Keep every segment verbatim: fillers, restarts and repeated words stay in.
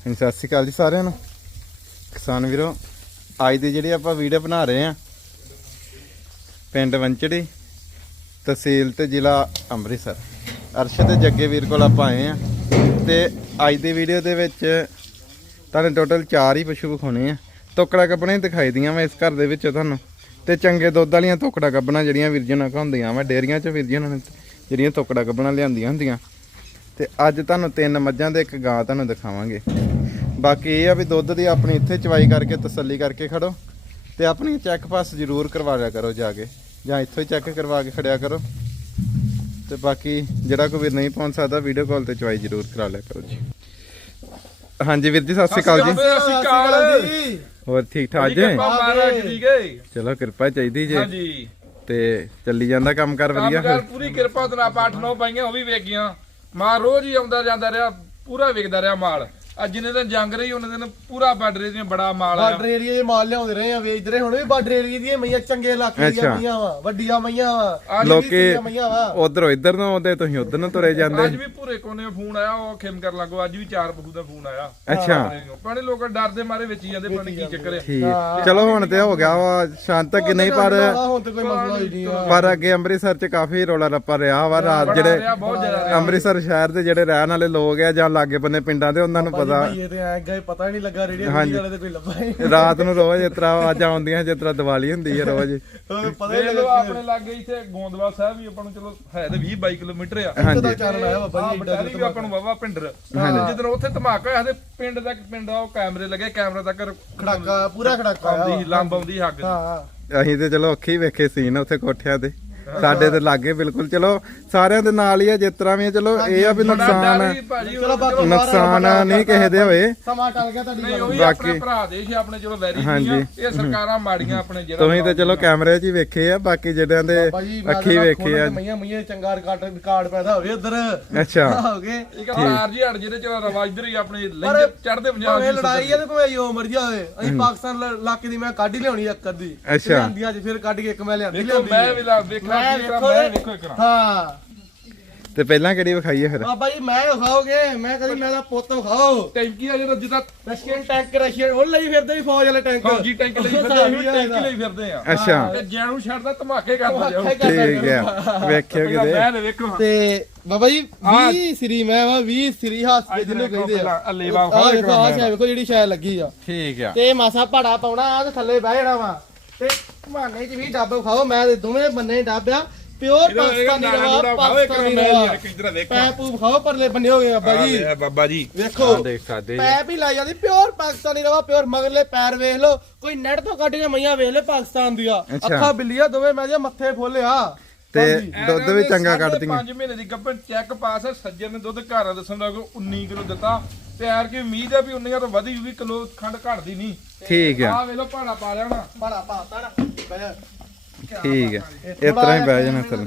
ਸਤਿ ਸ਼੍ਰੀ ਅਕਾਲ ਜੀ ਸਾਰਿਆਂ ਨੂੰ। ਕਿਸਾਨ ਵੀਰੋ, ਅੱਜ ਦੀ ਜਿਹੜੀ ਆਪਾਂ ਵੀਡੀਓ ਬਣਾ ਰਹੇ ਆ ਪਿੰਡ ਵੰਚੜੀ, ਤਹਿਸੀਲ ਤੇ ਜ਼ਿਲ੍ਹਾ ਅੰਮ੍ਰਿਤਸਰ। ਅਰਸ਼ਦ ਤੇ ਜੱਗੇ ਵੀਰ ਕੋਲ ਆਪਾਂ ਆਏ ਆ ਤੇ ਅੱਜ ਦੀ ਵੀਡੀਓ ਦੇ ਵਿੱਚ ਤੁਹਾਨੂੰ ਟੋਟਲ ਚਾਰ ਹੀ ਪਸ਼ੂ ਵਿਖਾਉਣੇ ਆ। ਤੋਕੜਾ ਕੱਪਣੇ ਦਿਖਾਈ ਦੀਆਂ ਮੈਂ ਇਸ ਘਰ ਦੇ ਵਿੱਚ ਤੁਹਾਨੂੰ, ਤੇ ਚੰਗੇ ਦੁੱਧ ਵਾਲੀਆਂ ਤੋਕੜਾ ਕੱਪਣਾ ਜਿਹੜੀਆਂ ਵੀਰ ਜੀ ਨਾਲ ਹੁੰਦੀਆਂ ਵਾ ਡੇਅਰੀਆਂ 'ਚ, ਵੀਰ ਜੀ ਉਹਨਾਂ ਨੇ ਜਿਹੜੀਆਂ ਤੋਕੜਾ ਕੱਪਣਾ ਲਿਆਂਦੀਆਂ ਹੁੰਦੀਆਂ। ਤੇ ਅੱਜ ਤੁਹਾਨੂੰ ਤਿੰਨ ਮੱਝਾਂ ਤੇ ਇੱਕ ਗਾਂ ਤੁਹਾਨੂੰ ਦਿਖਾਵਾਂਗੇ। ਬਾਕੀ ਇਹ ਆ ਵੀ ਦੁੱਧ ਦੀ ਆਪਣੀ ਇੱਥੇ ਚਵਾਈ ਕਰਕੇ ਤਸੱਲੀ ਕਰਕੇ ਖੜੋ ਤੇ ਆਪਣੀ ਚੈੱਕ ਪਾਸ ਜ਼ਰੂਰ ਕਰਵਾ ਲਿਆ ਕਰੋ ਜਾ ਕੇ, ਜਾਂ ਇੱਥੋਂ ਹੀ ਚੈੱਕ ਕਰਵਾ ਕੇ ਖੜਿਆ ਕਰੋ। ਤੇ ਬਾਕੀ ਜਿਹੜਾ ਕੋਈ ਵੀਰ ਨਹੀਂ ਪਹੁੰਚ ਸਕਦਾ ਵੀਡੀਓ ਕਾਲ ਤੇ ਚਵਾਈ ਜ਼ਰੂਰ ਕਰਾ ਲਿਆ ਕਰੋ ਜੀ। ਹਾਂਜੀ ਵੀਰ ਜੀ, ਸਤਿ ਸ਼੍ਰੀ ਅਕਾਲ ਜੀ। ਸਤਿ ਸ਼੍ਰੀ ਅਕਾਲ ਜੀ। ਹੋਰ ਠੀਕ ਠਾਕ ਜੀ? ਚਲੋ ਕਿਰਪਾ ਚਾਹੀਦੀ ਜੀ। ਹਾਂਜੀ ਤੇ ਚੱਲੀ ਜਾਂਦਾ ਕੰਮ ਕਰ ਵਧੀਆ ਫਿਰ? ਪੂਰੀ ਕਿਰਪਾ ਤੋਂ ਆਪਾਂ ਅੱਠ ਨੌ ਪਾਈਆਂ ਉਹ ਵੀ ਵੇਚ ਗਈਆਂ। ਮਾਲ ਰੋਜ਼ ਹੀ ਆਉਂਦਾ ਜਾਂਦਾ ਰਿਹਾ, ਪੂਰਾ ਵਿਕਦਾ ਰਿਹਾ ਮਾਲ। ਅੱਜ ਜਿੰਨੇ ਦਿਨ ਜੰਗ ਰਹੀ ਉਹਨੇ ਦਿਨ ਪੂਰਾ ਬਾਰਡਰ ਏਰੀਆ ਬੜਾ ਮਾਲ ਆਇਆ। ਬਾਰਡਰ ਏਰੀਆ 'ਚ ਮਾਲ ਲਿਆਉਂਦੇ ਰਹੇ ਆ, ਵੇਚਦੇ ਰਹੇ। ਹੁਣ ਵੀ ਬਾਰਡਰ ਏਰੀਆ ਦੀਆਂ ਮਈਆਂ ਚੰਗੇ ਇਲਾਕੇ ਦੀਆਂ ਮਈਆਂ ਵਾ, ਵੱਡੀਆਂ ਮਈਆਂ ਵਾ, ਲੋਕੀ ਉਧਰੋਂ ਇੱਧਰ ਨੂੰ ਆਉਂਦੇ, ਤੁਸੀਂ ਉਧਰ ਨੂੰ ਤੁਰੇ ਜਾਂਦੇ। ਅੱਜ ਵੀ ਪੂਰੇ ਕੋਨੇ ਫੋਨ ਆਇਆ, ਉਹ ਖਿਮ ਕਰਨ ਲੱਗੋ। ਅੱਜ ਵੀ ਚਾਰ ਬਹੂ ਦਾ ਫੋਨ ਆਇਆ। ਅੱਛਾ, ਪਾਣੀ ਲੋਕ ਡਰਦੇ ਮਾਰੇ ਵੇਚੀ ਜਾਂਦੇ, ਪਾਣੀ ਕੀ ਚੱਕਰ ਹੈ। ਠੀਕ, ਚਲੋ ਹੁਣ ਤੇ ਹੋ ਗਿਆ ਵਾ ਸ਼ਾਂਤ ਤੱਕ ਨਹੀਂ, ਪਰ ਹੁਣ ਤੇ ਕੋਈ ਮਸਲਾ ਹੀ ਨਹੀਂ ਆ। ਪਰ ਅੱਗੇ ਅੰਮ੍ਰਿਤਸਰ 'ਚ ਕਾਫੀ ਰੌਲਾ ਰੱਪਾ ਰਿਹਾ ਵਾ। ਰਾਤ ਜਿਹੜੇ ਅੰਮ੍ਰਿਤਸਰ ਸ਼ਹਿਰ ਦੇ ਜਿਹੜੇ ਰਹਿਣ ਵਾਲੇ ਲੋਕ ਆ ਜਾਂ ਲਾਗੇ ਬੰਨੇ ਪਿੰਡਾਂ ਦੇ, ਉਹਨਾਂ ਨੂੰ ਪਤਾ ਗਏ ਪਤਾ ਹੀ ਨਹੀਂ ਲੱਗਾ। ਰੇਡੀਓ ਵਾਲੇ ਤੇ ਕੋਈ ਲੱਭਾ ਹੀ ਰਾਤ ਨੂੰ ਰੋਜ਼ ਇਸ ਤਰ੍ਹਾਂ ਆਵਾਜ਼ਾਂ ਆਉਂਦੀਆਂ ਜਿਸ ਤਰ੍ਹਾਂ ਦੀਵਾਲੀ ਹੁੰਦੀ ਹੈ ਰੋਜ਼। ਪਤਾ ਹੀ ਲੱਗਾ। ਆਪਣੇ ਲਾਗੇ ਇੱਥੇ ਗੋਂਦਵਾਲ ਸਾਹਿਬ ਵੀ ਆਪਾਂ ਨੂੰ ਚਲੋ ਹੈ ਤੇ ਵੀਹ ਬਾਈ ਕਿਲੋਮੀਟਰ ਆ। ਹਾਂਜੀ, ਚੱਲ ਆਇਆ ਬਾਬਾ ਜੀ। ਬਟਾਲੀ ਵੀ ਆਪਾਂ ਨੂੰ ਵਾਵਾ ਪਿੰਡਰ। ਜਦੋਂ ਉੱਥੇ ਧਮਾਕਾ ਹੋਇਆ ਤੇ ਪਿੰਡ ਤੱਕ ਪਿੰਡ ਆ ਉਹ ਕੈਮਰੇ ਲੱਗੇ, ਕੈਮਰਾ ਤੱਕ ਖੜਾਕਾ, ਪੂਰਾ ਖੜਾਕਾ ਆਉਂਦੀ ਲੰਬ ਆਉਂਦੀ ਹੱਗ। ਹਾਂ, ਅਸੀਂ ਤੇ ਚਲੋ ਅੱਖੀ ਵੇਖੇ ਸੀਨ ਉੱਥੇ ਕੋਠਿਆਂ ਤੇ, ਸਾਡੇ ਤੇ ਲਾਗੇ ਬਿਲਕੁਲ। ਚਲੋ ਸਾਰਿਆਂ ਦੇ ਨਾਲ ਹੀ ਆ ਜਿਸ ਤਰ੍ਹਾਂ ਵੀ। ਚਲੋ ਇਹ ਆ ਵੀ ਨੁਕਸਾਨ ਨੁਕਸਾਨ ਨਹੀਂ ਕਿਸੇ ਦੇ ਹੋਏ। ਸਮਾਂ ਟਲ ਗਿਆ ਤੁਹਾਡੀ ਨਹੀਂ, ਉਹ ਵੀ ਆਪਣੇ ਭਰਾ ਦੇ ਸੀ ਆਪਣੇ, ਚਲੋ ਵੈਰੀ ਨਹੀਂ। ਇਹ ਸਰਕਾਰਾਂ ਮਾੜੀਆਂ ਆਪਣੇ ਜਿਹੜਾ ਤੁਸੀਂ ਤੇ ਚਲੋ ਕੈਮਰੇ 'ਚ ਹੀ ਵੇਖੇ ਆ, ਬਾਕੀ ਜਿਹੜਿਆਂ ਦੇ ਅੱਖੀ ਵੇਖੇ ਆ। ਮਈਆਂ ਮਈਆਂ ਚੰਗਾ ਰਿਕਾਰਡ ਰਿਕਾਰਡ ਪੈਦਾ ਹੋਵੇ ਉਧਰ। ਅੱਛਾ, ਹੋ ਗਏ ਇੱਕ ਚਾਰ ਜੀ ਹੜ ਜਿਹਦੇ ਚ ਰਵਾਜ ਇਧਰ ਹੀ ਆਪਣੇ ਲੰਘੇ ਚੜਦੇ ਪੰਜਾਬ ਦੀ ਲੜਾਈ ਆ ਤੇ ਭਾਵੇਂ ਉਹ ਮਰ ਜਾਵੇ। ਅਸੀਂ ਪਾਕਿਸਤਾਨ ਇਲਾਕੇ ਦੀ ਮੈਂ ਕੱਢ ਹੀ ਲਿਆਉਣੀ ਇੱਕ ਅੱਧੀ। ਅੱਛਾ, ਲਿਆਂਦੀਆਂ ਚ ਫਿਰ ਕੱਢ ਕੇ ਇੱਕ ਮੈਂ ਲਿਆਂਦੀ ਲਿਆਂਦੀ। ਮੈਂ ਵੀ ਲਾ ਵੇਖਣਾ ਹਾਂ। ਤੇ ਪਹਿਲਾਂ ਕਿਹੜੀ ਵਿਖਾਈ ਹੈ ਫਿਰ? ਬਾਬਾ ਜੀ ਮੈਂ ਵਿਖਾਓਗੇ, ਮੈਂ ਕਦੀ ਮੈਂ ਦਾ ਪੁੱਤ ਵਿਖਾਓ। ਟੈਂਕੀ ਆ ਜਿਹੜਾ ਜਿੱਦਾਂ ਰਸ਼ੀਅਨ ਟੈਂਕ, ਰਸ਼ੀਅਨ ਉਹ ਲਈ ਫਿਰਦੇ ਵੀ ਫੌਜ ਵਾਲੇ ਟੈਂਕ। ਫੌਜੀ ਟੈਂਕ ਲਈ ਫਿਰਦੇ, ਟੈਂਕੀ ਲਈ ਫਿਰਦੇ ਆ। ਅੱਛਾ, ਤੇ ਜੈਨੂ ਛੱਡਦਾ ਧਮਾਕੇ ਕਰਦਾ ਜਾਓ। ਠੀਕ ਆ, ਵੇਖਿਓ ਕਿਤੇ। ਮੈਂ ਤੇ ਵੇਖੋ ਤੇ ਬਾਬਾ ਜੀ ਵੀਹ ਸ੍ਰੀ ਮੈਂ ਵਾ ਵੀਹ ਸ੍ਰੀ ਹਾਸੇ ਜਿਹਨੂੰ ਕਹਿੰਦੇ ਆ। ਅੱਲੇਵਾ ਆਹ ਵੇਖੋ, ਆਹ ਸ਼ਾਇਦ ਵੇਖੋ ਜਿਹੜੀ ਸ਼ਾਇਦ ਲੱਗੀ ਆ। ਠੀਕ ਆ। ਤੇ ਮਾਸਾ ਭਾੜਾ ਪਾਉਣਾ ਆ ਤੇ ਥੱਲੇ ਬਹਿ ਜਾਣਾ ਵਾ। ਤੇ ਮਾਨੇ ਚ ਵੀ ਡੱਬ ਖਾਓ। ਮੈਂ ਤੇ ਦੋਵੇਂ ਬੰਨੇ ਡੱਬਿਆ ਪਿਓਰ ਪਾਕਿਸਤਾਨੀ ਰਵਾ, ਪਾਕਿਸਤਾਨੀ ਰਵਾ। ਪੈਪ ਖਾਓ ਪਰਲੇ ਬੰਨੇ ਹੋ ਗਏ ਬਾਬਾ ਜੀ। ਬਾਬਾ ਜੀ ਵੇਖੋ ਦੇਖ ਸਕਦੇ ਪੈਪ ਹੀ ਲਾਈ ਜਾਂਦੀ ਪਿਓਰ ਪਾਕਿਸਤਾਨੀ ਰਵਾ, ਪਿਓਰ। ਮਗਰਲੇ ਪੈਰ ਵੇਖ ਲਓ, ਕੋਈ ਨੈਟ ਤੋਂ ਕੱਢ ਕੇ ਮਈਆਂ ਵੇਖ ਲੈ ਪਾਕਿਸਤਾਨ ਦੀਆਂ। ਅੱਖਾਂ ਬਿੱਲੀਆਂ ਦੋਵੇਂ, ਮੈਂ ਜੇ ਮੱਥੇ ਫੁੱਲਿਆ ਤੇ ਦੁੱਧ ਵੀ ਚੰਗਾ ਕੱਢਦੀਆਂ। ਪੰਜ ਮਹੀਨੇ ਦੀ ਗੱਭਣ ਚੈੱਕ ਪਾਸ ਹੈ। ਸੱਜਣ ਨੇ ਦੁੱਧ ਘਰਾਂ ਦੱਸਣ ਦਾ ਉੱਨੀ ਕਿਲੋ ਦਿੱਤਾ। ਪਿਆਰ ਕੀ ਉਮੀਦ ਹੈ ਵੀ ਉਨੀਆਂ ਤੋਂ ਵਧੀ ਵੀ ਕਿਲੋ ਖੰਡ ਘਟਦੀ ਨਹੀਂ। ਠੀਕ ਆ, ਆ ਵੇਖ ਲਓ ਭਾੜਾ ਪਾ ਲੈਣਾ। ਭਾੜਾ ਪਾਤਾ ਨਾ ਠੀਕ ਹੈ, ਇਸ ਤਰ੍ਹਾਂ ਹੀ ਬਹਿ ਜਾਣਾ ਥੱਲੇ।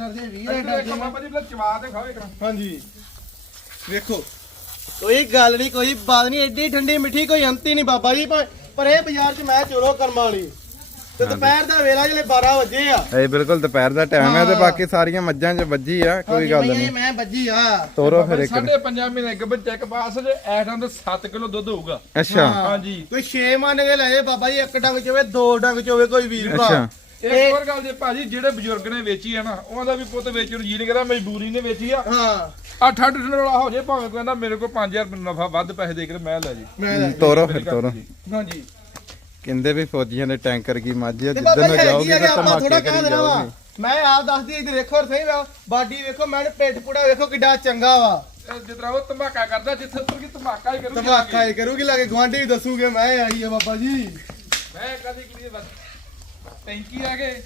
ਚਵਾ ਤੇ ਖਾਓ ਇੱਕ। ਹਾਂਜੀ ਵੇਖੋ, ਕੋਈ ਗੱਲ ਨਹੀਂ, ਕੋਈ ਬਾਤ ਨਹੀਂ। ਐਡੀ ਠੰਡੀ ਮਿੱਠੀ ਕੋਈ ਅੰਤ ਹੀ ਨਹੀਂ ਬਾਬਾ ਜੀ। ਪਰ ਇਹ ਬਾਜ਼ਾਰ 'ਚ ਮੈਂ ਚੋਰੋ ਕਰਮਾਂ ਵਾਲੀ। ਤੇ ਦੁਪਹਿਰ ਦਾ ਵੇਲਾ ਜਿਹੜੇ ਬਾਰਾਂ ਵਜੇ ਆ, ਇਹ ਬਿਲਕੁਲ ਦੁਪਹਿਰ ਦਾ ਟਾਈਮ ਹੈ। ਤੇ ਬਾਕੀ ਸਾਰੀਆਂ ਮੱਝਾਂ 'ਚ ਵੱਜੀ ਆ, ਕੋਈ ਗੱਲ ਨਹੀਂ। ਮੈਂ ਵੱਜੀ ਆ ਤੋਰੋ ਫਿਰ ਇੱਕ। ਸਾਢੇ ਪੰਜਾਹ ਮਹੀਨੇ ਗੱਭਣ ਚੈੱਕ ਪਾਸ ਜੇ ਐਟਾਂ ਦੇ ਸੱਤ ਕਿਲੋ ਦੁੱਧ ਹੋਊਗਾ। ਅੱਛਾ, ਹਾਂਜੀ। ਕੋਈ ਛੇ ਮੰਨ ਕੇ ਲੈ ਬਾਬਾ ਜੀ। ਇੱਕ ਡੰਗ ਚ ਹੋਵੇ, ਦੋ ਡੰਗ ਚ ਹੋਵੇ, ਕੋਈ ਵੀਰ ਭਰਾ। ਇੱਕ ਹੋਰ ਗੱਲ ਜੇ ਭਾਜੀ, ਜਿਹੜੇ ਬਜ਼ੁਰਗ ਨੇ ਵੇਚੀ ਆ ਨਾ, ਉਹਨਾਂ ਦਾ ਵੀ ਪੁੱਤ ਵੇਚਣ ਨੂੰ ਜੀ ਨਹੀਂ ਕਰਦਾ, ਮਜਬੂਰੀ ਨੇ ਵੇਚੀ ਆ। ਹਾਂ, ਅੱਠ ਅੱਠ ਰੁਪਏ ਹੋ ਜੇ ਭਾਵੇਂ ਕਹਿੰਦਾ ਮੇਰੇ ਕੋਲ ਪੰਜ ਹਜ਼ਾਰ ਨਫਾ ਵੱਧ ਪੈਸੇ ਦੇ ਕੇ ਮੈਂ ਲੈ ਜੀ। ਤੋਰੋ ਫਿਰ ਤੋਰੋ। ਹਾਂਜੀ, ਕਹਿੰਦੇ ਵੀ ਫੌਜੀਆਂ ਦੇ ਟੈਂਕਰ ਕੀ ਮੱਝ ਆ, ਜਿੱਦਾਂ ਨੂੰ ਜਾਓਗੇ ਤਾਂ ਧਮਾਕੇ ਕਰੀ ਜਾਓਗੇ। ਮੈਂ ਆਪ ਦੱਸਦੀ ਇੱਧਰ ਦੇਖੋ ਸਹੀ ਬਾਡੀ ਵੇਖੋ, ਮੈਂ ਪਿੱਠ ਪੁੜਾ ਵੇਖੋ ਕਿੱਡਾ ਚੰਗਾ ਵਾ। ਜਿਸ ਤਰ੍ਹਾਂ ਉਹ ਧਮਾਕਾ ਕਰਦਾ, ਜਿੱਥੇ ਉੱਤਰ ਕੇ ਧਮਾਕਾ ਹੀ ਕਰੂਗੀ। ਧਮਾਕਾ ਹੀ ਕਰੂਗੀ, ਲਾਗੇ ਗਵਾਂਢੀ ਵੀ ਦੱਸੂਗੇ ਮੈਂ ਆਈ ਆ ਬਾਬਾ ਜੀ। ਮੈਂ ਕਦੀ ਕਿ ਟੈਂਕੀ ਆ ਗਏ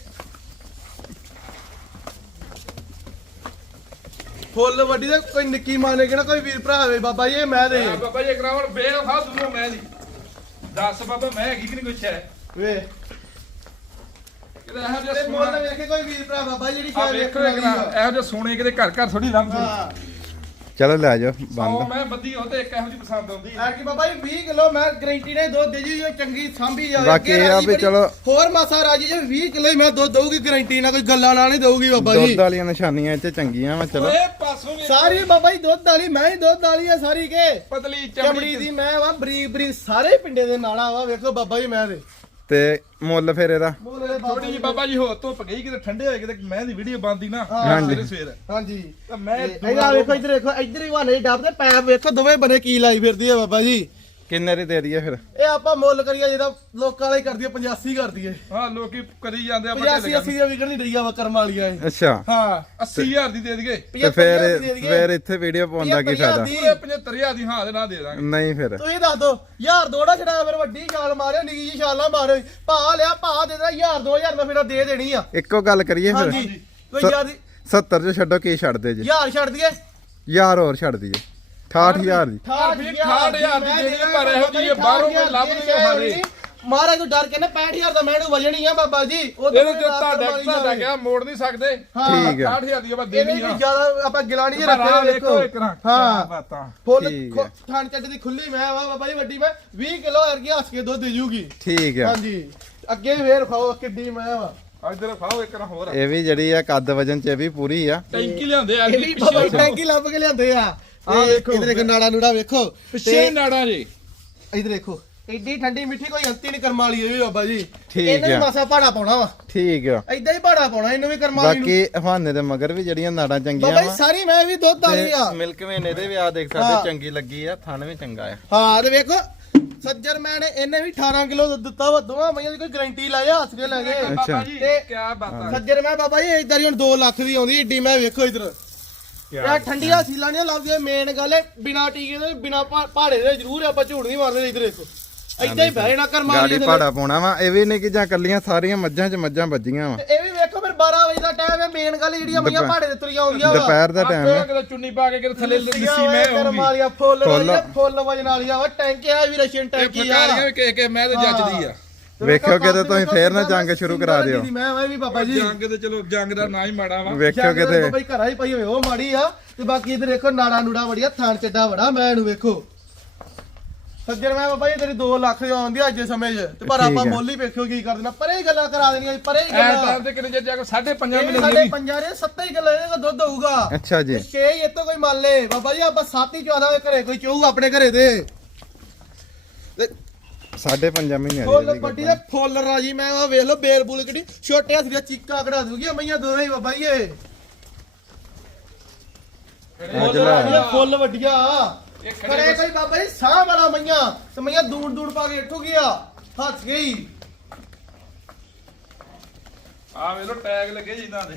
ਫੁੱਲ ਵੱਡੀ ਦਾ ਕੋਈ ਨਿੱਕੀ ਮਾਨੇ ਕਿ ਨਾ ਕੋਈ ਵੀਰ ਭਰਾ ਹੋਵੇ ਬਾਬਾ ਜੀ। ਇਹ ਮੈਂ ਦੇ ਬਾਬਾ ਜੀ ਕਰਾਵਣ ਬੇਵਫਾ ਸੁਣੋ ਮੈਂ ਨਹੀਂ ਦੱਸ ਬਾਬਾ ਮੈਂ ਹੈਗੀ ਕਿ ਨਹੀਂ ਕੁਛ ਹੈ ਵੇ ਕਿਤੇ ਇਹੋ ਜਿਹਾ ਤੇ ਮੁੱਲ ਵੇਖੇ ਕੋਈ ਵੀਰ ਭਰਾ ਬਾਬਾ ਜਿਹੜੀ ਆ ਸ਼ਾਇਦ ਵੇਖੋ ਇਹੋ ਜਿਹਾ ਸੋਨੇ ਕਿਤੇ ਘਰ ਘਰ ਥੋੜੀ ਲੰਘਦੀ। ਹਾਂ, ਚਲੋ ਲੈ ਜਾਓ ਸੌ ਬੰਦ ਮੈਂ ਬੱਦੀ ਉਹ ਤੇ ਇੱਕ ਇਹੋ ਜਿਹੀ ਪਸੰਦ ਆਉਂਦੀ ਐ ਕਿ ਬਾਬਾ ਜੀ ਵੀਹ ਕਿਲੋ ਮੈਂ ਗਰੰਟੀ ਨੇ ਦੁੱਧ ਦੇ ਜੀ ਜੋ ਚੰਗੀ ਸਾਂਭੀ ਜਾਵੇ ਬਾਕੀ ਅੱਗੇ ਇਹ ਆ ਰਾਜੀ ਵੀ ਬੜੀ- ਚਲੋ- ਹੋਰ ਮਾਸਾ ਰਾਜੀ ਜੇ ਵੀਹ ਕਿਲੋ ਹੀ ਮੈਂ ਦੁੱਧ ਦਊਗੀ ਗਰੰਟੀ ਨਾਲ ਕੋਈ ਗੱਲਾਂ ਨਾਲ ਨਹੀਂ ਦਊਗੀ ਬਾਬਾ ਜੀ ਦੁੱਧ ਵਾਲੀਆਂ ਨਿਸ਼ਾਨੀਆਂ ਇੱਥੇ ਚੰਗੀਆਂ ਵਾ ਚਲੋ ਓਏ ਪਾਸੋਂ ਵੀ ਸਾਰੀ ਬਾਬਾ ਜੀ ਦੁੱਧ ਵਾਲੀ ਮੈਂ ਹੀ ਦੁੱਧ ਵਾਲੀ ਆ ਸਾਰੀ ਕੇ ਪਤਲੀ ਚਮੜੀ ਚਮੜੀ ਦੀ ਮੈਂ ਵਾ ਬਰੀਕ ਬਰੀਕ ਸਾਰੇ ਪਿੰਡੇ ਦੇ ਨਾਲਾ ਵਾ ਵੇਖੋ ਬਾਬਾ ਜੀ ਮੈਂ ਦੇ ਤੇ ਮੁੱਲ ਫਿਰ ਇਹਦਾ ਬੋਲੇ ਬਾਬਾ ਥੋੜੀ ਜੀ ਬਾਬਾ ਜੀ ਹੋ ਧੁੱਪ ਗਈ ਕਿਤੇ ਠੰਡੇ ਹੋਏ ਕਿਤੇ ਮੈਂ ਦੀ ਵੀਡੀਓ ਬਣਦੀ ਨਾ ਹਾਂਜੀ। ਸਵੇਰੇ ਸਵੇਰੇ ਹਾਂਜੀ ਤਾਂ ਮੈਂ ਇਹਦਾ ਵੇਖੋ ਇੱਧਰ ਵੇਖੋ ਇੱਧਰ ਹੀ ਵਾਲੇ ਡੱਬ ਤੇ ਪੈਪ ਵੇਖੋ ਦੋਵੇਂ ਬਨੇ ਕੀ ਲਾਈ ਫਿਰਦੀ ਆ ਬਾਬਾ ਜੀ ਕਿੰਨੇ ਦੀ ਦੇ ਦਈਏ ਫਿਰ ਇਹ ਆਪਾਂ ਮੁੱਲ ਕਰੀਏ ਜਿਹੜਾ ਲੋਕਾਂ ਵਾਲੇ ਕਰਦੀ ਆ ਪਚਾਸੀ ਕਰਦੀ ਏ ਹਾਂ ਲੋਕੀ ਕਰੀ ਜਾਂਦੇ ਆ ਪਚਾਸੀ ਅੱਸੀ ਦੀ ਵਿਕਣ ਨਹੀਂ ਰਹੀ ਆ ਵਾ ਕਰਮ ਵਾਲੀਆਂ ਇਹ ਅੱਛਾ ਹਾਂ ਅੱਸੀ ਹਜ਼ਾਰ ਦੀ ਦੇ ਦਈਏ ਤੇ ਫਿਰ ਫਿਰ ਇੱਥੇ ਵੀਡੀਓ ਪਾਉਣ ਦਾ ਕੀ ਫਾਇਦਾ ਪੂਰੇ ਪਝੱਤਰ ਹਜ਼ਾਰ ਦੀ ਹਾਂ ਦੇ ਨਾ ਦੇ ਦਾਂਗੇ ਨਹੀਂ ਫਿਰ ਤੁਸੀਂ ਦੱਸ ਦੋ ਯਾਰ ਦੋੜਾ ਛੜਾ ਫਿਰ ਵੱਡੀ ਛਾਲ ਮਾਰਿਓ ਨਿੱਕੀ ਜੀ ਛਾਲ ਨਾ ਮਾਰਿਓ ਭਾ ਲਿਆ ਭਾ ਦੇ ਦੇਣਾ ਯਾਰ ਦੋ ਹਜ਼ਾਰ ਮੈਂ ਫਿਰ ਦੇ ਦੇਣੀ ਆ ਇੱਕੋ ਗੱਲ ਕਰੀਏ ਫਿਰ ਹਾਂਜੀ ਕੋਈ ਯਾਰ ਸੱਤਰ ਚ ਛੱਡੋ ਕੀ ਛੱਡ ਦੇ ਜੀ ਯਾਰ ਛੱਡ ਦਈਏ ਯਾਰ ਹੋਰ ਛੱਡ ਦਈਏ ਅਠਾਹਠ ਹਜ਼ਾਰ ਦੀ ਅਠਾਹਠ ਹਜ਼ਾਰ ਦੀ ਜਿਹੜੀ ਆ, ਪਰ ਇਹੋ ਜਿਹੀ ਬਾਹਰੋਂ ਕੋਈ ਲੱਭ ਨਹੀਂ ਸਾਡੇ। ਮਹਾਰਾਜ ਤੋਂ ਡਰ ਕੇ ਨਾ ਪੈਂਹਠ ਹਜ਼ਾਰ ਦਾ ਮੈਨੂੰ ਵਜਣੀ ਆ ਬਾਬਾ ਜੀ ਉਹਦੇ ਇਹਦੇ ਤੇ ਤੁਹਾਡਾ ਤੁਹਾਡਾ ਕਿਹਾ ਮੋੜ ਨਹੀਂ ਸਕਦੇ ਠੀਕ ਆ। ਅਠਾਹਠ ਹਜ਼ਾਰ ਦੀ ਆਪਾਂ ਇਹਦੇ ਦੇਣੀ ਵੀ ਆ ਜ਼ਿਆਦਾ ਆਪਾਂ ਗਿਲਾਣੀ ਚ ਪਰ ਆਹ ਰੱਖੇ ਵੇਖੋ ਇੱਕ ਨਾ ਹਾਂ ਬਾਤਾਂ ਫੁੱਲ ਠੀਕ ਆ। ਥਣ ਚੱਟ ਦੀ ਖੁੱਲੀ ਮੈਂ ਵਾ ਬਾਬਾ ਜੀ ਵੱਡੀ ਮੈਂ ਵੀਹ ਕਿਲੋ ਅਰਗੀ ਹੱਸ ਕੇ ਦੁੱਧ ਦੇ ਜੂਗੀ ਠੀਕ ਆ ਹਾਂਜੀ ਅੱਗੇ ਫੇਰ ਖਾਓ ਕਿੱਡੀ ਮੈਂ ਵਾ ਇਧਰ ਖਾਓ ਇੱਕ ਨਾ ਹੋਰ ਇਹ ਵੀ ਜਿਹੜੀ ਆ ਕੱਦ ਵਜਨ ਚ ਇਹ ਵੀ ਪੂਰੀ ਆ ਟੈਂਕੀ ਲਿਆਂਦੇ ਆ ਇਹ ਵੀ ਬਾਬਾ ਜੀ ਟੈਂਕੀ ਲੱਭ ਕੇ ਲਿਆਂਦੇ ਆ ਆਹ ਇਹ ਵੇਖੋ। ਇਧਰ ਇੱਕ ਨਾੜਾ ਨੂੜਾ ਵੇਖੋ ਪਿੱਛੇ ਨਾੜਾ ਜੀ ਇਧਰ ਦੇਖੋ ਐਡੀ ਠੰਡੀ ਮਿੱਠੀ ਕੋਈ ਅੰਤੀ ਨਹੀਂ ਕਰਮ ਵਾਲੀ ਇਹ ਵੀ ਬਾਬਾ ਜੀ ਠੀਕ ਇਹਨੂੰ ਵੀ ਆ। ਮਾਸਾ ਭਾੜਾ ਪਾਉਣਾ ਵਾ ਠੀਕ ਆ ਐਦਾਂ ਹੀ ਭਾੜਾ ਪਾਉਣਾ ਇਹਨੂੰ ਵੀ ਕਰਮ ਵਾਲੀ ਨੂੰ ਬਾਕੀ ਹਵਾਨੇ ਦੇ ਮਗਰ ਵੀ ਜਿਹੜੀਆਂ ਨਾੜਾਂ ਚੰਗੀਆਂ ਬਾਬਾ ਜੀ ਵਾ ਸਾਰੀ ਮੈਂ ਵੀ ਦੁੱਧ ਵਾਲੀ ਆ ਮਿਲਕ ਵੇਨ ਇਹਦੇ ਵੀ ਆ ਦੇਖ ਹਾਂ। ਸਕਦੇ ਚੰਗੀ ਲੱਗੀ ਆ ਥਣ ਵੀ ਚੰਗਾ ਆ ਹਾਂ ਤੇ ਵੇਖੋ ਸੱਜਰ ਮੈਂ ਨੇ ਇਹਨੇ ਵੀ ਅਠਾਰਾਂ ਕਿਲੋ ਦੁੱਧ ਦਿੱਤਾ ਵਾ ਦੋਵਾਂ ਮਈਆਂ ਦੀ ਕੋਈ ਗਾਰੰਟੀ ਲਾਇਆ ਹੱਸ ਕੇ ਲੈ ਗਏ ਬਾਬਾ ਜੀ ਤੇ ਕੀ ਬਾਤਾਂ ਸੱਜਰ ਮੈਂ ਬਾਬਾ ਜੀ ਇਦਾਂ ਹੀ ਹੁਣ ਦੋ ਲੱਖ ਦੀ ਆਉਂਦੀ ਏਡੀ ਮੈਂ ਵੇਖੋ ਇਧਰ ਯਾਰ ਠੰਡੀਆਂ ਸੀਲਾਂ ਨਹੀਂ ਲਾਉਂਦੀਆਂ ਮੇਨ ਗੱਲ ਹੈ ਬਿਨਾ ਟੀਕੇ ਦੇ ਬਿਨਾ ਪਹਾੜੇ ਦੇ ਜ਼ਰੂਰ ਆਪਾਂ ਝੂੜ ਨਹੀਂ ਮਾਰਦੇ ਇਧਰ ਦੇਖੋ ਇਦਾਂ ਹੀ ਬਹਿ ਜਾਣਾ ਕਰਮਾ ਗਾੜੀ ਪਾੜਾ ਪਾਉਣਾ ਵਾ ਇਹ ਵੀ ਨਹੀਂ ਕਿ ਜਾਂ ਕੱਲੀਆਂ ਸਾਰੀਆਂ ਮੱਝਾਂ ਚ ਮੱਝਾਂ ਵੱਜੀਆਂ ਵਾ ਇਹ ਵੀ ਵੇਖੋ ਫਿਰ ਬਾਰਾਂ ਵਜੇ ਦਾ ਟਾਈਮ ਹੈ ਮੇਨ ਗੱਲ ਜਿਹੜੀਆਂ ਮਈਆਂ ਪਹਾੜੇ ਦੇ ਤੁਰੀਆਂ ਆਉਂਦੀਆਂ ਵਾ ਦੁਪਹਿਰ ਦਾ ਟਾਈਮ ਹੈ ਕਿਤੇ ਚੁੰਨੀ ਪਾ ਕੇ ਕਿਤੇ ਥੱਲੇ ਲੱਸੀ ਮੈਂ ਕਰਮ ਆਉਂਗੀ ਵਾਲੀਆਂ ਫੁੱਲ ਫੁੱਲ। ਵਾਲੀਆਂ ਫੁੱਲ ਵਜਨ ਵਾਲੀਆਂ ਵਾ ਟੈਂਕੀ ਆ ਵੀ ਰਸ਼ੀਅਨ ਇਹ ਟੈਂਕੀ ਆ ਫਕਾਰੀਆਂ ਵੀ ਕੇ ਕੇ ਮੈਂ ਤੇ ਜੱਜਦੀ ਆ ਵੇਖਿਓ ਕਿਤੇ ਤੁਸੀਂ ਫੇਰ ਨਾ ਜੰਗ ਸ਼ੁਰੂ ਕਰਾ ਦਿਓ ਮੈਂ ਮੈਂ ਵੀ ਬਾਬਾ ਜੀ ਜੰਗ ਤੇ ਚਲੋ ਜੰਗ ਦਾ ਨਾ ਹੀ ਮਾੜਾ ਵਾ ਵੇਖਿਓ ਜੰਗ ਦੇ ਕਿਤੇ ਬਾਬਾ ਜੀ ਘਰਾਂ ਹੀ ਪਈ ਹੋਵੇ ਉਹ ਮਾੜੀ ਆ ਤੇ ਬਾਕੀ ਇਧਰ ਦੇਖੋ ਨਾੜਾ ਨੂੜਾ ਵੜੀਆ ਥਾਣ ਚੱਡਾ ਵੜਾ ਮੈਂ ਇਹਨੂੰ ਵੇਖੋ ਸੱਜਣ ਮੈਂ ਬਾਬਾ ਜੀ ਤੇਰੀ ਦੋ ਲੱਖ ਦੀ ਆਉਂਦੀ ਆ ਅੱਜ ਦੇ ਸਮੇਂ 'ਚ ਤੇ ਪਰ ਠੀਕ ਆਪਾਂ ਆ। ਮੁੱਲ ਹੀ ਵੇਖਿਓ ਕੀ ਕਰ ਦੇਣਾ ਪਰੇ ਹੀ ਗੱਲਾਂ ਕਰਾ ਦੇਣੀਆਂ ਪਰੇ ਹੀ ਐ ਗੱਲਾਂ ਟਾਈਮ ਤੇ ਕਿਤੇ ਜੇ ਜਾ ਕੇ ਸਾਢੇ ਪੰਜਾਂ ਇਹ ਵੀ ਮਹੀਨੇ ਸਾਡੇ ਦੀ ਪੰਜਾਂ ਦੇ ਸੱਤਾਂ ਹੀ ਗੱਲਾਂ ਇਹਦਾ ਦੁੱਧ ਹੋਊਗਾ ਅੱਛਾ ਜੀ ਛੇ ਹੀ ਇਤੋਂ ਕੋਈ ਮੰਨ ਲੇ ਬਾਬਾ ਜੀ ਆਪਾਂ ਸੱਤ ਹੀ ਚੌਦਾਂ ਦੇ ਘਰੇ ਕੋਈ ਚੋਊ ਆਪਣੇ ਘਰੇ ਦੇ ਤੇ ਸਾਢੇ ਪੰਜਾਂ ਮਹੀਨਿਆਂ ਫੁੱਲ ਦੀ ਵੱਡੀ ਦੇ ਫੁੱਲ ਰਾਜੀ ਮੈਂ ਉਹ ਵੇਖ ਲਓ ਬੇਲ ਬੁਲ ਕਿਹੜੀ ਛੋਟੇ ਹੱਥ ਦੀਆਂ ਚੀਕਾਂ ਕਢਾ ਦੂਗੀ ਮਈਆਂ ਦੋਵੇਂ ਹੀ ਬਾਬਾ ਜੀ ਇਹ ਫੁੱਲ ਰਾਜੀ ਫੁੱਲ ਵੱਡੀਆਂ ਇਹ ਕਰੇ ਖੜੇ ਕੋਈ ਬਾਬਾ ਜੀ ਸਾਹ ਵਾਲਾ ਮਈਆਂ ਤੇ ਮਈਆਂ ਦੂੜ ਦੂੜ ਪਾ ਕੇ ਇੱਥੋਂ ਗਿਆ ਹੱਥ ਗਈ ਆ ਵੇਲੋ ਟੈਗ ਲੱਗੇ ਜਿੱਦਾਂ ਦੇ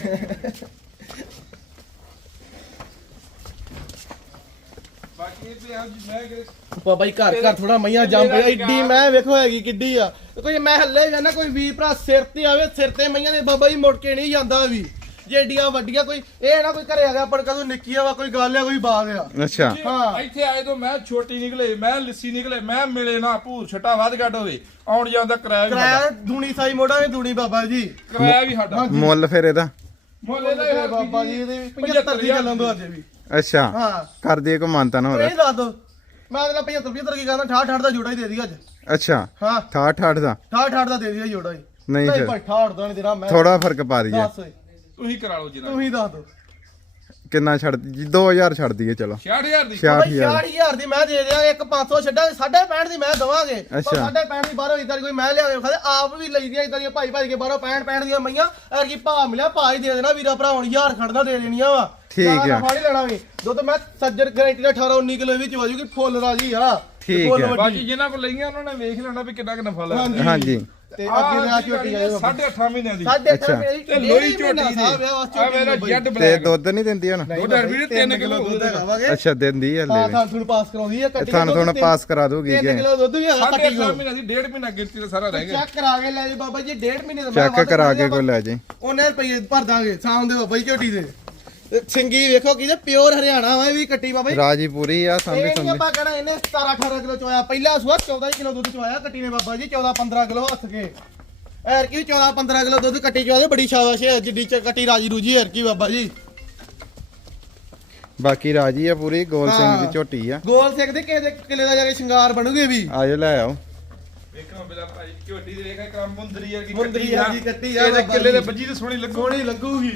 ਬਾਕੀ ਇਹ ਤੇ ਆ ਜੀ ਮੈਂ ਕਿ ਬਾਬਾ ਜੀ ਘਰ ਘਰ ਥੋੜਾ ਮਈਆਂ ਜੰਮ ਪਿਆ ਏਡੀ ਮੈਂ ਵੇਖੋ ਹੈਗੀ ਕਿੱਡੀ ਆ ਤੇ ਕੋਈ ਮੈਂ ਹੱਲੇ ਜਾਣਾ ਕੋਈ ਵੀਰ ਭਰਾ ਸਿਰ ਤੇ ਆਵੇ ਸਿਰ ਤੇ ਮਈਆਂ ਦੇ ਬਾਬਾ ਜੀ ਮੁੜ ਕੇ ਨਹੀਂ ਜਾਂਦਾ ਵੀ ਜੇ ਏਡੀਆਂ ਵੱਡੀਆਂ ਕੋਈ ਇਹ ਨਾ ਕੋਈ ਘਰੇ ਆ ਗਿਆ ਪਰ ਕਦੋਂ ਨਿੱਕੀਆਂ ਵਾ ਕੋਈ ਗੱਲ ਆ ਕੋਈ ਬਾਤ ਆ ਅੱਛਾ ਹਾਂ। ਇੱਥੇ ਆਏ ਤੋਂ ਮੈਂ ਛੋਟੀ ਨਿਕਲੇ ਮੈਂ ਲਿੱਸੀ ਨਿਕਲੇ ਮੈਂ ਮਿਲੇ ਨਾ ਭੂਰ ਛਟਾ ਵੱਧ ਘੱਟ ਹੋਵੇ ਆਉਣ ਜਾਣ ਦਾ ਕਿਰਾਇਆ ਵੀ ਸਾਡਾ ਕਿਰਾਇਆ ਦੂਣੀ ਸਾਈ ਮੋੜਾਂਗੇ ਦੂਣੀ ਬਾਬਾ ਜੀ ਕਿਰਾਇਆ ਵੀ ਸਾਡਾ ਮੁੱਲ ਫਿਰ ਇਹਦਾ ਮੁੱਲੇ ਦਾ ਯਾਰ ਬਾਬਾ ਜੀ ਇਹਦੇ ਪਝੱਤਰ ਦੀ ਗੱਲਾਂ ਤੋਂ ਅੱਜ ਵੀ ਅੱਛਾ ਹਾਂ ਕਰ ਦਈਏ ਕੋ ਮਾਨਤਾ ਨਾ ਹੋਰ ਇਹ ਦੱਸ ਦੋ ਮੈਂ ਅਗਲਾ ਪਝੱਤਰ ਪਝੱਤਰ ਕੀ ਕਹਿੰਦਾ ਅਠਾਹਠ ਅਠਾਹਠ ਦਾ ਜੋੜਾ ਹੀ ਦੇ ਦੀ ਅੱਜ ਅੱਛਾ ਹਾਂ ਅਠਾਹਠ ਅਠਾਹਠ ਦਾ ਅਠਾਹਠ ਅਠਾਹਠ ਦਾ ਦੇ ਦੀ ਜੋੜਾ ਹੀ ਨਹੀਂ ਫਿਰ ਭਾਈ ਅਠਾਹਠ ਦਾ ਨਹੀਂ ਦੇਣਾ ਮੈਂ ਥੋੜਾ ਫਰਕ ਪਾ ਦਈਏ ਦੱਸ ਓਏ ਤੁਸੀਂ ਕਰਾ ਲਓ ਜੀ ਤੂੰ ਹੀ ਦੱਸ ਦੋ ਕਿੰਨਾ ਛੱਡ ਜੀ ਦੋ ਹਜ਼ਾਰ ਛੱਡ ਦਈਏ ਚਲੋ ਛਿਆਹਠ ਹਜ਼ਾਰ ਦੀ ਛਿਆਹਠ ਭਾਈ ਹਜ਼ਾਰ ਛਿਆਹਠ ਹਜ਼ਾਰ ਦੀ ਮੈਂ ਦੇ ਦਿਆਂ ਇੱਕ ਪੰਜ ਸੌ ਛੱਡਾਂਗੇ ਸਾਢੇ ਪੈਂਹਠ ਦੀ ਮੈਂ ਦਵਾਂਗੇ ਅੱਛਾ। ਸਾਢੇ ਪੈਂਹਠ ਦੀ ਬਾਹਰੋਂ ਇਦਾਂ ਦੀ ਕੋਈ ਮੈਂ ਲਿਆਵੇ ਖਾਦੇ ਆਪ ਵੀ ਲਈ ਦੀਆਂ ਇਦਾਂ ਦੀਆਂ ਭਾਈ ਭਾਈ ਕੇ ਬਾਹਰੋਂ ਪੈਂਹਠ ਪੈਂਹਠ ਦੀਆਂ ਮਈਆਂ ਐਰ ਕੀ ਭਾਅ ਮਿਲਿਆ ਭਾਅ ਹੀ ਦੇ ਦੇਣਾ ਵੀਰਾ ਭਰਾ ਹੁਣ ਹਜ਼ਾਰ ਖੜਦਾ ਦੇ ਦੇਣੀਆਂ ਵਾ ਠੀਕ ਆ। ਫਾੜੀ ਲੈਣਾ ਵੀ ਦੁੱਧ ਮੈਂ ਸੱਜਰ ਗਾਰੰਟੀ ਦਾ ਅਠਾਰਾਂ ਉੱਨੀ ਕਿਲੋ ਵਿੱਚ ਵਾਜੂਗੀ ਫੁੱਲ ਰਾਜੀ ਆ ਤੇ ਠੀਕ ਫੁੱਲ ਆ। ਵੱਡੀ। ਬਾਕੀ ਜਿਨ੍ਹਾਂ ਕੋਲ ਲਈਆਂ ਉਹਨਾਂ ਨੇ ਵੇਖ ਲੈਣਾ ਵੀ ਕਿੰਨਾ ਕਿੰਨਾ ਫਲ ਹੈ ਹਾਂਜੀ ਤੇ ਅੱਗੇ ਨਾ ਝੋਟੀ ਆਏ ਬਾਬਾ। ਸਾਢੇ ਅੱਠਾਂ ਮਹੀਨਿਆਂ ਦੀ ਸਾਢੇ ਅੱਛਾ। ਅੱਠ ਮੇਰੀ ਤੇ ਲੋਈ ਝੋਟੀ ਦੀ ਸਾਹਿਬ ਆ ਉਸ ਆ ਮੇਰਾ ਝੋਟੀ ਜੈਡ ਤੇ ਬਲੈਕ ਦੁੱਧ ਨਹੀਂ ਦਿੰਦੀ ਹੁਣ ਦੁੱਧ ਵੀਰ ਤਿੰਨ ਕਿਲੋ ਦੁੱਧ ਹੈਗਾ ਖਾਵਾਂਗੇ ਅੱਛਾ ਦਿੰਦੀ ਹੈ ਹਾਂ ਲੈ ਤਾਂ ਤੁਹਾਨੂੰ ਪਾਸ ਕਰਾਉਂਦੀ ਆ ਕੱਟੀ ਤੁਹਾਨੂੰ ਤੁਹਾਨੂੰ ਪਾਸ ਕਰਾ ਦੂਗੀ ਤਿੰਨ ਕਿ ਕਿਲੋ ਦੁੱਧ ਵੀ ਹੈਗਾ ਸਾਢੇ ਕੱਟੀ ਅੱਠਾਂ ਕੋਲ ਮਹੀਨਿਆਂ ਦੀ ਡੇਢ ਮਹੀਨਾ ਗਿਣਤੀ ਦਾ ਸਾਰਾ ਰਹਿ ਗਿਆ ਚੈੱਕ ਕਰਾ ਕੇ ਲੈ ਜੀ ਬਾਬਾ ਜੀ ਡੇਢ ਮਹੀਨੇ ਦਾ ਮੈਂ ਚੈੱਕ ਵੱਧ ਕਰਾ ਕੇ ਕਰਾਂਗਾ। ਕੋਈ ਲੈ ਜਾਈ ਉਹਨੇ ਰੁਪਏ ਭਰ ਦਾਂਗੇ ਸ਼ਾਮ ਦੇ ਬਾਬਾ ਜੀ ਝੋਟੀ ਦੇ ਤੇ ਸਿੰਗੀ ਵੇਖੋ ਕੀ ਪਿਓਰ ਹਰਿਆਣਾ ਵਾ ਇਹ ਵੀ ਕੱਟੀ ਬਾਬਾ ਜੀ ਰਾਜੀ ਪੂਰੀ ਆ ਇਹ ਸਾਂਭੀ ਨਹੀਂ ਸੰਭੀ ਆਪਾਂ ਕਹਿਣਾ ਇਹਨੇ ਸਤਾਰਾਂ ਅਠਾਰਾਂ ਕਿਲੋ ਚੋਇਆ ਪਹਿਲਾ ਸੁਆ ਚੌਦਾਂ ਕਿਲੋ ਦੁੱਧ ਚੋਇਆ ਕੱਟੀ ਨੇ ਬਾਬਾ ਜੀ ਚੌਦਾਂ ਪੰਦਰਾਂ ਕਿਲੋ ਹੱਥ ਕੇ ਐਰ ਕੀ ਚੌਦਾਂ ਪੰਦਰਾਂ ਕਿਲੋ ਦੁੱਧ ਕੱਟੀ ਚੋਇਆ ਬੜੀ ਸ਼ਾਬਾਸ਼ ਹੈ ਜਿੱਡੀ ਚ ਕੱਟੀ ਰਾਜੀ ਰੂਜੀ ਐਰ ਕੀ ਬਾਬਾ ਜੀ ਬਾਕੀ ਰਾਜੀ ਆ ਪੂਰੀ ਗੋਲ ਸਿੰਘ ਦੀ ਹਾਂ। ਝੋਟੀ ਆ ਗੋਲ ਸਿੰਘ ਦੇ ਕਿਸੇ ਦੇ ਕਿਲੇ ਦਾ ਜਾ ਕੇ ਸ਼ਿੰਗਾਰ ਬਣੂਗੇ ਵੀ ਆਜੋ ਲੈ ਆਓ ਵੇਖੋ ਬਿਲਾ ਭਾਈ ਝੋਟੀ ਦੇ ਵੇਖਾ ਕੰਮ ਮੁੰਦਰੀ ਵਰਗੀ ਮੁੰਦਰੀ ਵਰਗੀ ਕੱਟੀ ਆ ਇਹਦੇ ਬਾਬਾ ਕਿੱਲੇ ਦੇ ਜੀ। ਬੱਜੀ ਤੇ ਸੋਹਣੀ ਲੱਗੂ ਸੋਹਣੀ ਲੱਗੂਗੀ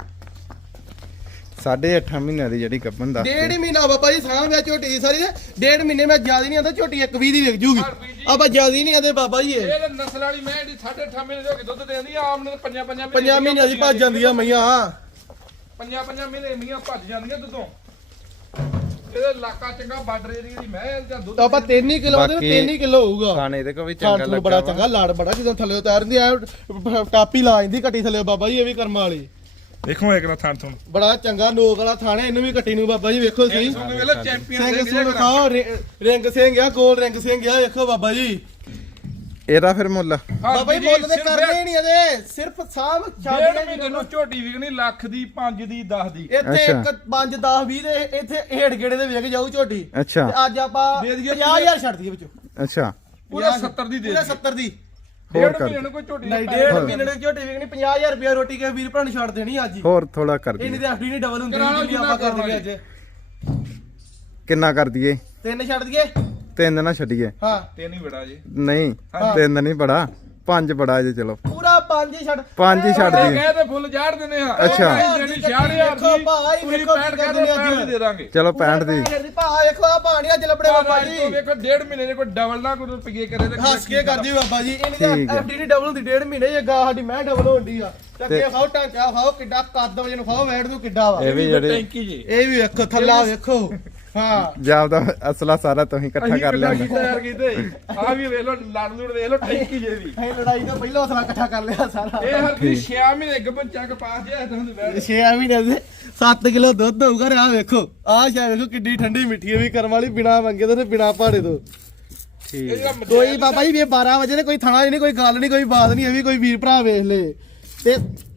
ਸਾਢੇ ਅੱਠ ਮਹੀਨਿਆਂ ਦੀ ਜਿਹੜੀ ਗੱਭਣ ਦੱਸ ਡੇਢ ਮਹੀਨਾ ਬਾਬਾ ਜੀ ਸਾਹ ਵਿੱਚ ਝੋਟੀ ਸਾਰੀ ਦੇ ਡੇਢ ਮਹੀਨੇ ਮੈਂ ਜਿਆਦਾ ਨਹੀਂ ਆਂਦਾ ਝੋਟੀ ਇੱਕ ਵੀਹ ਦੀ ਵਿਕ ਜੂਗੀ ਆਪਾਂ ਜਿਆਦਾ ਨਹੀਂ ਆਂਦੇ ਬਾਬਾ ਜੀ ਇਹ ਇਹ ਤਾਂ ਨਸਲ ਵਾਲੀ ਮੈਂ ਜਿਹੜੀ ਸਾਢੇ ਅੱਠ ਮਹੀਨੇ ਦੇ ਹੋ ਕੇ ਦੁੱਧ ਦੇਂਦੀ ਆ ਆਮ ਨੇ ਪੰਜਾਂ ਪੰਜਾਂ ਪੰਜਾਂ ਮਹੀਨਿਆਂ ਦੀ ਭੱਜ ਜਾਂਦੀਆਂ ਮਈਆਂ ਪੰਜਾਂ ਪੰਜਾਂ ਮਹੀਨੇ ਮੀਆਂ ਭੱਜ ਜਾਂਦੀਆਂ ਦੁੱਧੋਂ ਇਹਦਾ ਇਲਾਕਾ ਚੰਗਾ ਬਾਰਡਰ ਏਰੀਆ ਦੀ ਮੈਂ ਜਾਂ ਦੁੱਧ ਤਾਂ ਆਪਾਂ ਤਿੰਨ ਹੀ ਕਿਲੋ ਦੇ ਬਾਕੀ ਤਿੰਨ ਹੀ ਕਿਲੋ ਹੋਊਗਾ ਖਾਣੇ ਇਹਦੇ ਕੋ ਵੀ ਚੰਗਾ ਖਾਣ ਲੱਗਾ ਬੜਾ ਵਾ। ਚੰਗਾ ਲਾੜ ਬੜਾ ਜਦੋਂ ਥੱਲੇ ਉਤਾਰਦੀ ਆ ਟਾਪੀ ਲਾ ਜਾਂਦੀ ਕੱਟੀ ਥੱਲੇ ਬਾਬਾ ਜੀ ਇਹ ਵੀ ਕਰਮ ਵਾਲੀ ਦੇਖੋ ਇੱਕ ਨਾ ਥਾਂ ਤੋਂ ਬੜਾ ਚੰਗਾ ਨੋਕ ਵਾਲਾ ਥਾਣੇ ਇਹਨੂੰ ਵੀ ਕੱਟੀ ਨੂੰ ਬਾਬਾ ਜੀ ਵੇਖੋ ਸਹੀ ਸੁਣ ਵੇਲੇ ਚੈਂਪੀਅਨ ਸਿੰਘ ਸੁਣ ਖਾਓ ਰਿੰਗ ਸਿੰਘ ਆ ਗੋਲ ਰਿੰਗ ਸਿੰਘ ਆ ਵੇਖੋ ਬਾਬਾ ਜੀ ਇਹਦਾ ਫਿਰ ਮੁੱਲ ਬਾਬਾ ਜੀ ਮੁੱਲ ਤੇ ਕਰਦੇ ਨਹੀਂ ਇਹਦੇ ਸਿਰਫ ਸਾਹਮ ਡੇਢ ਮਹੀਨੇ ਨੂੰ ਝੋਟੀ ਵਿਕਣੀ ਲੱਖ ਦੀ ਪੰਜ ਦੀ ਦਸ ਦੀ ਇੱਥੇ ਅੱਛਾ। ਇੱਕ ਪੰਜ ਦਸ ਵੀਹ ਦੇ ਇੱਥੇ ਹੇੜ ਗੇੜੇ ਦੇ ਵਿਕ ਜਾਊ ਝੋਟੀ ਅੱਛਾ ਤੇ ਅੱਜ ਆਪਾਂ ਦੇ ਦਈਏ ਪੰਜਾਹ ਹਜ਼ਾਰ ਛੱਡ ਦਈਏ ਵਿੱਚੋਂ ਅੱਛਾ ਪੂਰਾ ਸੱਤਰ ਦੀ ਦੇ ਪੂਰੇ ਦੇ ਸੱਤਰ ਦੀ ਹੋਰ ਡੇਢ ਕਰ ਮਹੀਨੇ ਨੂੰ ਕੋਈ ਝੋਟੀ ਨਹੀਂ ਦਾ ਡੇਢ ਮਹੀਨੇ ਦੀ ਝੋਟੀ ਵਿਕਣੀ ਪੰਜਾਹ ਹਜ਼ਾਰ ਰੁਪਏ ਰੋਟੀ ਕੇ ਵੀਰ ਭਰਾ ਨੂੰ ਛੱਡ ਦੇਣੀ ਅੱਜ ਹੀ ਹੋਰ ਥੋੜਾ ਕਰ ਇਹਨੀ ਦਈਏ ਤੇ ਐਫਡੀ ਨਹੀਂ ਡਬਲ ਹੁੰਦੀ ਕਰਾ ਲਓ ਜਿੰਨੀ ਆਪਾਂ ਕਰ ਜਿੰਨਾ ਦਈਏ ਅੱਜ ਕਿੰਨਾ ਕਰ ਦਈਏ ਤਿੰਨ ਛੱਡ ਦਈਏ ਤਿੰਨ ਨਾ ਛੱਡੀਏ ਹਾਂ ਤਿੰਨ ਹੀ ਬੜਾ ਜੀ ਨਹੀਂ ਹਾਂ। ਤਿੰਨ ਨਹੀਂ ਬੜਾ ਪੰਜ ਬੜਾ ਜੇ ਚਲੋ ਪੂਰਾ ਪੰਜ ਹੀ ਛੱਡ ਪੰਜ ਹੀ ਛੱਡ ਇਹ ਦਈਏ ਕਹੇ ਤੇ ਫੁੱਲ ਝਾੜ ਦਿੰਦੇ ਆ ਅੱਛਾ। ਜਿਹੜੀ ਛਾੜ ਯਾਰ ਵੇਖੋ ਦੀ ਭਾਈ, ਪੂਰੀ ਵੇਖੋ ਪੈਂਟ ਕੀ ਕਰ ਕਰਦੇ ਨੇ ਅੱਜ। ਦੇ ਦੇ ਦਾਂਗੇ ਚਲੋ ਪੈਂਹਠ ਦੀ ਭਾ ਵੇਖੋ ਆ ਪਾਣੀ ਅੱਜ ਲੱਭੜੇ ਬਾਬਾ ਤੋਂ ਜੀ ਵੇਖੋ ਡੇਢ ਮਹੀਨੇ ਦੇ ਕੋਈ ਡਬਲ ਨਾ ਕੋਈ ਰੁਪਏ ਕਰੇ ਤੇ ਹੱਸ ਕੇ ਕਰਦੀ ਬਾਬਾ ਜੀ ਇਹਨੇ ਠੀਕ ਤਾਂ ਹੈ। ਐਫਡੀ ਨਹੀਂ ਡਬਲ ਹੁੰਦੀ ਡੇਢ ਮਹੀਨੇ ਇਹ ਗਾ ਸਾਡੀ ਮੈਂ ਡਬਲ ਹੁੰਦੀ ਆ ਤੇ ਅੱਗੇ ਤੇ- ਖਾਓ ਟਾਂਚਾ ਖਾਓ ਕਿੱਡਾ ਕੱਦ ਵਜੇ ਨੂੰ ਖਾਓ ਵੈਟ ਨੂੰ ਕਿੱਡਾ ਵਾ ਇਹ ਵੀ ਜਿਹੜੇ ਟੈਂਕੀ ਜੀ ਇਹ ਵੀ ਵੇਖੋ ਥੱਲਾ ਵੇਖੋ ਹਾਂ ਜਾਪਦਾ ਅਸਲਾ ਸਾਰਾ ਤੁਸੀਂ ਇਕੱਠਾ ਕਰ ਲਿਆ ਤਿਆਰ ਕੀਤੇ ਆ ਵੀ ਵੇਖ ਲੋ ਲੜ ਲੁੜ ਵੇਖ ਲੋ ਟੈਂਕੀ ਜੇ ਵੀ ਅਸੀਂ ਲੜਾਈ ਤੋਂ ਪਹਿਲਾਂ ਹੌਸਲਾ ਇਕੱਠਾ ਕਰ ਲਿਆ ਸਾਰਾ ਇਹ ਹਰ ਕੋਈ ਛੇ ਮਹੀਨੇ ਗੱਬਨ ਚੱਕ ਪਾਸ ਜਿਆ ਤੁਹਾਨੂੰ ਬੈਠ ਛੇ ਮਹੀਨੇ ਦੇ ਸੱਤ ਕਿਲੋ ਦੁੱਧ ਹੋਊਗਾ ਆ ਵੇਖੋ ਆਹ ਸ਼ਾ ਵੇਖੋ ਕਿੱਡੀ ਠੰਡੀ ਮਿੱਠੀ ਹੈ ਵੀ ਕਰਮ ਵਾਲੀ ਬਿਨਾ ਮੰਗੇ ਤੋਂ ਤੇ ਬਿਨਾ ਭਾੜੇ ਤੋਂ ਠੀਕ ਇਹ ਜਿਹੜਾ ਕੋਈ ਬਾਬਾ ਜੀ ਵੀ ਬਾਰਾਂ ਵਜੇ ਨੇ ਕੋਈ ਥਣਾ ਨਹੀਂ ਕੋਈ ਗੱਲ ਨਹੀਂ ਕੋਈ ਬਾਤ ਨਹੀਂ ਇਹ ਵੀ ਕੋਈ ਵੀਰ ਭਰਾ ਵੇਖ ਲੇ ਤੇ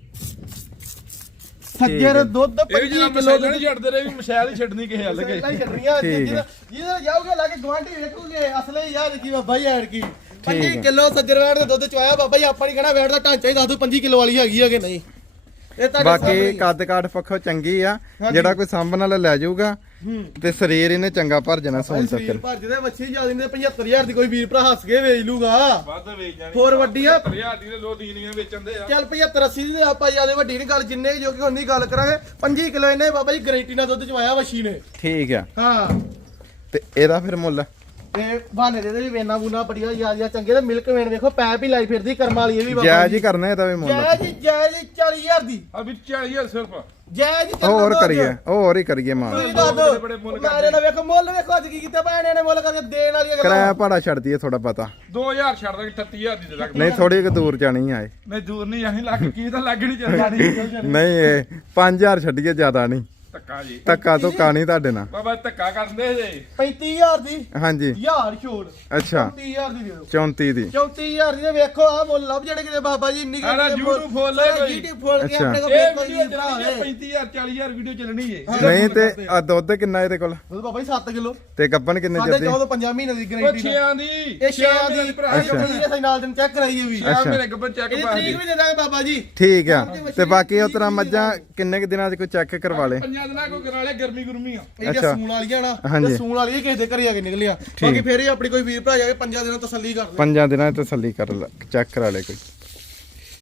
ਸੱਜਰ ਦੁੱਧ ਇਹ ਵੀ ਜਿਹੜਾ ਪੱਚੀ ਕਿਲੋ ਮਸਾਲਾ ਨਹੀਂ ਛੱਡਦੇ ਰਹੇ ਵੀ ਮਸ਼ਾਲ ਹੀ ਛੱਡਣੀ ਕਿਸੇ ਹੱਲ ਕੇ ਛੱਡਣੀਆਂ ਠੀਕ ਹੈ। ਜਿਹਦਾ ਜਿਹਦਾ ਜਾਓਗੇ ਲਾ ਕੇ ਗਵਾਂਢੀ ਵੇਖੂਗੇ ਅਸਲੇ ਯਾਰ ਕੀ ਬਾਬਾ ਜੀ ਐਡ ਕੀ ਹੈ। ਪੰਜੀ ਕਿਲੋ ਸੱਜਰ ਵੈੜ ਦੇ ਦੁੱਧ ਚਵਾਇਆ ਬਾਬਾ ਜੀ ਆਪਾਂ ਨਹੀਂ ਕਹਣਾ ਵੈੜ ਦਾ ਢਾਂਚਾ ਹੀ ਦੱਸ ਦੋ ਪੰਜੀ ਕਿਲੋ ਵਾਲੀ ਹੈਗੀ ਹੈ ਕਿ ਨਹੀਂ ਇਹ ਤੁਹਾਡੇ ਬਾਕੀ ਸਾਹਮਣੇ ਹੀ ਆ। ਕੱਦ ਕਾਠ ਪੱਖੋਂ ਚੰਗੀ ਆ ਹਾਂਜੀ। ਜਿਹੜਾ ਕੋਈ ਸਾਂਭਣ ਵਾਲਾ ਲੈ ਜਾਊਗਾ ਹੂੰ ਤੇ ਸਰੀਰ ਇਹਨੇ ਚੰਗਾ ਭਰ ਜਾਣਾ ਸੌਣ ਸਰੀਰ ਤੱਕ ਭਰ ਜਿਹਦੇ ਵੱਛੀ ਜਾ ਦਿੰਦੇ ਪਝੱਤਰ ਹਜ਼ਾਰ ਦੀ ਕੋਈ ਵੀਰ ਭਰਾ ਹੱਸ ਕੇ ਵੇਚ ਲੂਗਾ ਵੱਧ ਵੇਚ ਜਾਣੀ ਹੋਰ ਵੱਡੀ ਆ ਹਜ਼ਾਰ ਦੀ ਲੋ ਦੀਨੀਆਂ ਵੇਚਣ ਦੇ ਆ ਚੱਲ ਪਝੱਤਰ ਅੱਸੀ ਦੀ ਤੇ ਆਪਾਂ ਜਿਆਦਾ ਵੱਡੀ ਨਹੀਂ ਗੱਲ ਜਿੰਨੇ ਕੁ ਜੋ ਕਿ ਹੁੰਦੀ ਗੱਲ ਕਰਾਂਗੇ ਪੰਜੀ ਕਿਲੋ ਇਹਨੇ ਬਾਬਾ ਜੀ ਗਰੰਟੀ ਨਾਲ ਦੁੱਧ ਚਵਾਇਆ ਵੱਛੀ ਨੇ ਠੀਕ ਆ ਹਾਂ ਤੇ ਇਹਦਾ ਫਿਰ ਮੁੱਲ ਤੇ ਬਹਾਨੇ ਦੇ ਵੀ ਵੇਨਾ ਬੂਨਾ ਬੜੀਆਂ ਯਾਦ ਯਾਦ ਚੰਗੇ ਤੇ ਮਿਲਕ ਵੇਨ ਵੇਖੋ ਪੈਪ ਹੀ ਲਾਈ ਫਿਰਦੀ ਕਰਮ ਵਾਲੀ ਇਹ ਵੀ ਬਾਬਾ ਜਾਇਜ਼ ਹੀ ਕਰਨਾ ਇਹਦਾ ਵੀ ਮੁੱਲ ਜੈ ਜੀ ਜੈ ਜੀ ਚਾਲੀ ਹਜ਼ਾਰ ਦੀ ਆ ਵੀ ਚਾਲੀ ਹਜ਼ਾਰ ਸਿਰਫ ਜੈ ਜੀ ਚੱਲਣ ਹੋਰ ਦਿਓ ਕਰੀਏ ਅੱਜ। ਹੋਰ ਹੀ ਕਰੀਏ ਮਾਂ ਤੁਸੀਂ ਲੋਕ ਦੱਸ ਦਿਓ। ਬੜੇ ਬੜੇ ਮੁੱਲ ਮਾਰੇ ਨਾਲ ਵੇਖੋ ਮੁੱਲ ਵੇਖੋ ਅੱਜ ਕੀ ਕੀਤਾ ਭੈਣੇ ਨੇ ਮੁੱਲ ਕਰਕੇ ਦੇਣ ਵਾਲੀ ਕਿਰਾਇਆ ਭਾੜਾ ਛੱਡ ਦਈਏ ਥੋੜਾ ਪਤਾ ਦੋ ਹਜ਼ਾਰ ਛੱਡ ਦਾਂਗੇ ਅਠੱਤੀ ਹਜ਼ਾਰ ਦੀ ਦੇ ਦਾਂਗੇ ਨਹੀਂ ਥੋੜੀ ਕੁ ਦੂਰ ਜਾਣੀ ਆਏ ਨਹੀਂ ਦੂਰ ਨਹੀਂ ਜਾਣੀ ਲੱਗ ਕੀ ਤਾਂ ਲੱਗ ਨਹੀਂ ਚੱਲਦਾ ਨਹੀਂ ਇਹ ਪੰਜ ਹਜ਼ਾਰ ਛੱਡੀਏ ਜ਼ਿਆਦਾ ਨਹੀਂ ਧੱਕਾ ਜੀ ਧੱਕਾ ਤੋਂ ਕਾਣੀ ਤੁਹਾਡੇ ਨਾਲ ਬਾਬਾ ਧੱਕਾ ਕਰਦੇ ਜੇ ਪੈਂਤੀ ਹਜ਼ਾਰ ਦੀ ਹਾਂਜੀ ਹਜ਼ਾਰ ਛੋੜ ਅੱਛਾ ਚੌਂਤੀ ਹਜ਼ਾਰ ਦੀ ਦੇ ਦਿਓ ਚੌਂਤੀ ਦੀ ਚੌਂਤੀ ਹਜ਼ਾਰ ਦੀ ਤੇ ਵੇਖੋ ਆ ਮੁੱਲ ਲੱਭ ਜਿਹੜੇ ਕਿਤੇ ਬਾਬਾ ਜੀ ਇੰਨੀ ਆਹ YouTube ਫੋਲ ਲੈ ਕੋਈ। YouTube ਫੋਲ ਕੇ ਅੱਛਾ। ਆਪਣੇ ਕੋਲ ਇਹ ਕੋਈ ਵੀਡੀਓ ਭਰਾ ਚੱਲਣੀ ਹੋਵੇ ਪੈਂਤੀ ਹਜ਼ਾਰ ਚਾਲੀ ਹਜ਼ਾਰ ਵੀਡੀਓ ਚੱਲਣੀ ਏ ਨਹੀਂ ਤੇ ਆ ਦੁੱਧ ਕਿੰਨਾ ਇਹਦੇ ਕੋਲ ਉਹ ਬਾਬਾ ਜੀ ਸੱਤ ਕਿਲੋ ਤੇ ਗੱਬਨ ਕਿੰਨੇ ਸਾਡੇ ਚਿਰ ਦੀ ਚੌਦਾਂ ਪੰਜਾਹ ਮਹੀਨੇ ਦੀ ਉਹ ਗਾਰੰਟੀ ਛਿਆਂ ਦੀ ਇਹ ਛਿਆਂ ਦੀ ਭਰਾ ਇਹ ਕੰਪਨੀ ਦੇ ਨਾਲ ਦਿਨ ਚੈੱਕ ਕਰਾਈਏ ਵੀ ਛਿਆਂ ਅੱਛਾ। ਮੇਰੇ ਗੱਬਨ ਚੈੱਕ ਇਹਦੀ ਪਾ ਤਰੀਕ ਦੇ ਵੀ ਦੇ ਦਾਂਗੇ ਬਾਬਾ ਜੀ ਠੀਕ ਆ ਤੇ ਬਾਕੀ ਉਹ ਤਰ੍ਹਾਂ ਮੱਝਾਂ ਕਿੰਨੇ ਕੁ ਦਿਨਾਂ 'ਚ ਕੋਈ ਚੈੱਕ ਕਰਵਾ ਲੇ ਪੰਜਾਂ ਦਿਨਾਂ ਕੋ ਕਰਾ ਲਿਆ ਗਰਮੀ ਗੁਰਮੀ ਆ ਇਹ ਜੇ ਅੱਛਾ। ਸੂਣ ਵਾਲੀਆਂ ਨਾ ਹਾਂਜੀ। ਤੇ ਸੂਣ ਵਾਲੀ ਕਿਸੇ ਦੇ ਘਰੇ ਆ ਕੇ ਨਿਕਲਿਆ ਬਾਕੀ ਫੇਰ ਹੀ ਆਪਣੀ ਕੋਈ ਵੀਰ ਭਰਾ ਜਾ ਕੇ ਪੰਜਾਂ ਦਿਨਾਂ ਤਸੱਲੀ ਕਰ ਲੈ ਪੰਜਾਂ ਦਿਨਾਂ 'ਚ ਤਸੱਲੀ ਕਰ ਚੈੱਕ ਕਰਾ ਲੇ ਕੋਈ